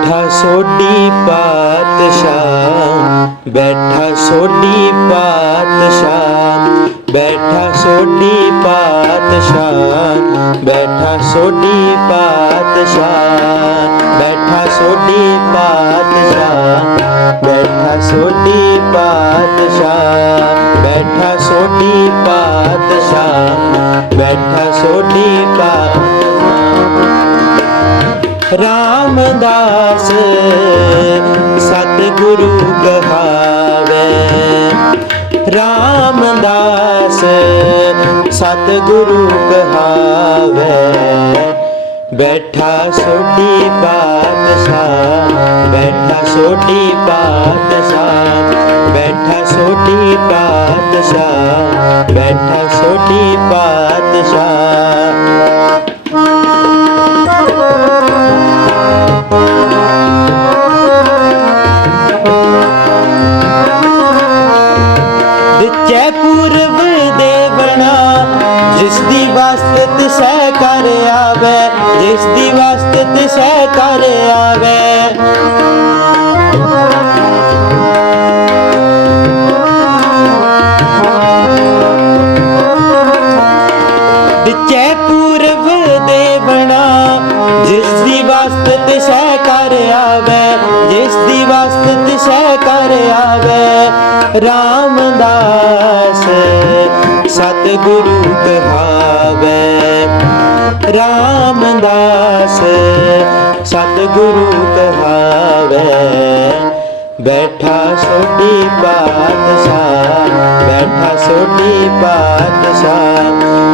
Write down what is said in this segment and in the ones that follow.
बैठा सोडी पातशाह, बैठा सोडी पातशाह, बैठा सोडी पातशाह, बैठा सोडी पातशाह, बैठा सोडी पातशाह, बैठा सोडी पातशाह, बैठा सोडी पातशाह, बैठा सोडी पातशाह। रामदास सतगुरु कहावे, रामदास सतगुरु कहावे, बैठा सोडी पातशाह, बैठा सोडी पातशाह, बैठा सोडी पातशाह, बैठा सोडी पातशाह। दिचे पूर्व देवना जिसदी वास्ते सह कर आवे, जिसदी वास्ते सह कर आवे, दिचे पूर्व देवना जिसदी वास्ते सह कर आवे, जिसदी वास्ते सह कर आवे, रामदास सतगुरु कहावे, रामदास सतगुरु कहावे, बैठा सोडी पातशाह, बैठा सोडी पातशाह,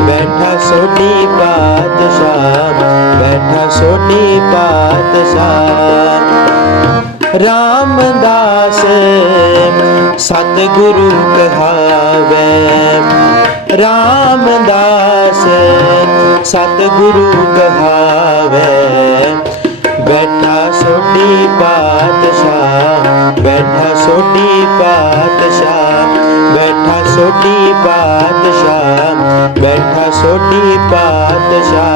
बैठा सोडी पातशाह, बैठा सोडी पातशाह। रामदास सतगुरु कहावे, रामदास सतगुरु कहावे, बैठा सोडी पातशाह, बैठा सोडी पातशाह, बैठा सोडी पातशाह, बैठा सोडी पातशाह।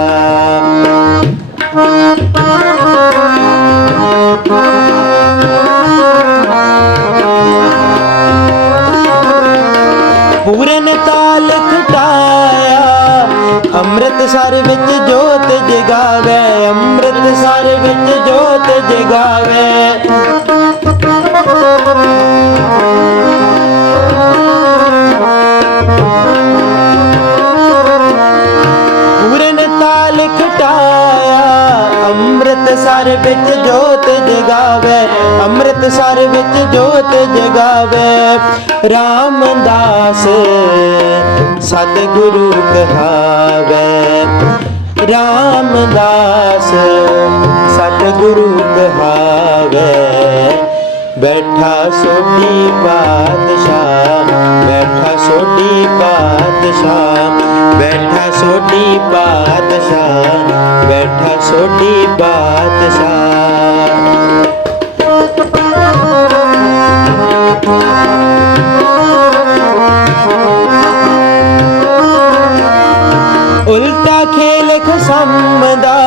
पूरन ताल खटाया अमृतसर विच जोत जगावे, अमृतसर विच जोत जगावे, पूरन ताल खटाया अमृतसर विच जोत जगावे, अमृतसर विच जोत जगावे, रामदास सतगुरु कहावे, रामदास सतगुरु कहावे, बैठा सोडी पातशाह, बैठा सोडी पातशाह, बैठा सोडी पातशाह, बैठा सोडी पातशाह। उल्टा खेल खसम दा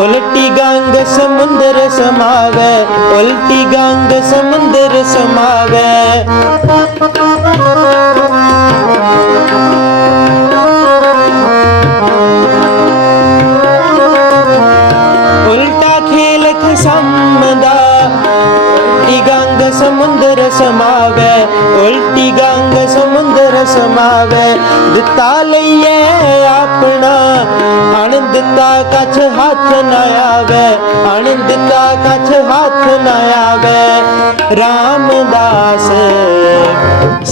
उल्टी गंग समुंदर समावे, उल्टी गंग समुंदर समावे, उल्टा खेल खसम दा उल्टी गंग समुंदर समावे, उल्टी गंग समुंदर समावे, दिता लईए अपना अण दिता कछ हाथ न आवे, अण दिता कछ हाथ न आवे, रामदास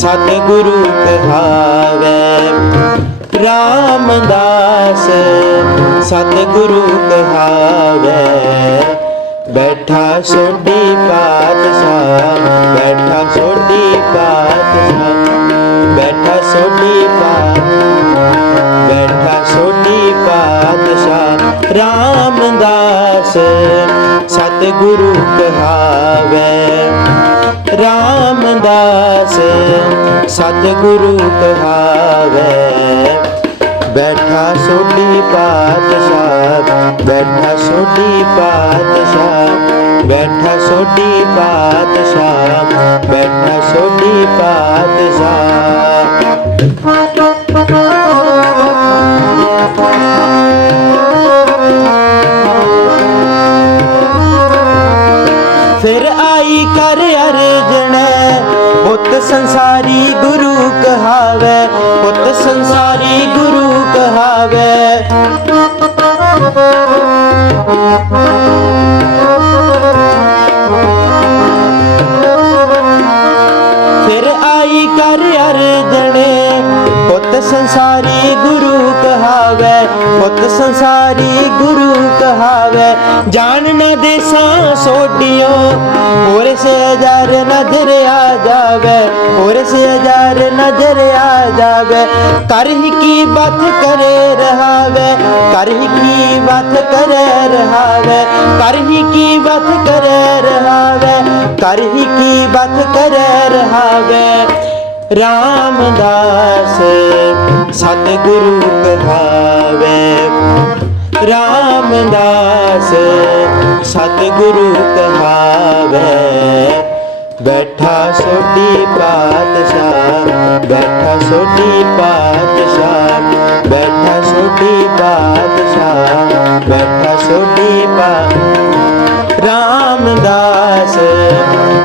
सतगुरु कहावे, रामदास सतगुरु कहावे, बैठा सोडी पातशाह, बैठा सोडी पातशाह, बैठा सोडी पातशाह, बैठा सोडी पातशाह। रामदास सतगुरु कहावे, रामदास सतगुरु कहावे, बैठा सोडी पातशाह, बैठा सोडी पातशाह, बैठा सोडी पातशाह, बैठा सोडी पातशाह। फिर आई कर अर्जन, पुत संसारी गुरु कहावे, पुत संसारी गुरु कहावे। फिर आई कर अर्जन, पुत संसारी गुरु कहावे, पुत संसारी गुरु कहावे। जान न देसा सोडियो, और से हजार नजर आ जावे, और से हजार नजर आ जावे। कर ही की बात करे रहावे, कर ही की बात करे रहावे, कर ही की बात करे रहावे, कर ही की बात करे रहावे। रामदास सतगुरु कहावे, रामदास सतगुरु कहावे। बैठा सोडी पातशाह, बैठा सोडी पातशाह, बैठा सोडी पातशाह, बैठा सोडी पात। रामदास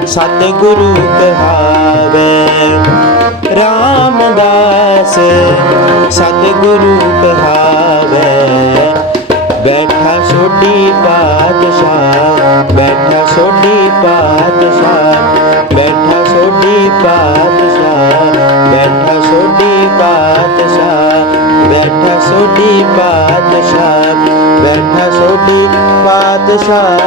सतगुरु कहावे, रामदास सतगुरु कहावे। बैठा सोडी पातशाह, बैठा सोडी पातशाह, बैठा सोडी पातशाह, बैठा सोडी पातशाह, बैठा सोडी पातशाह, बैठा सोडी पातशाह।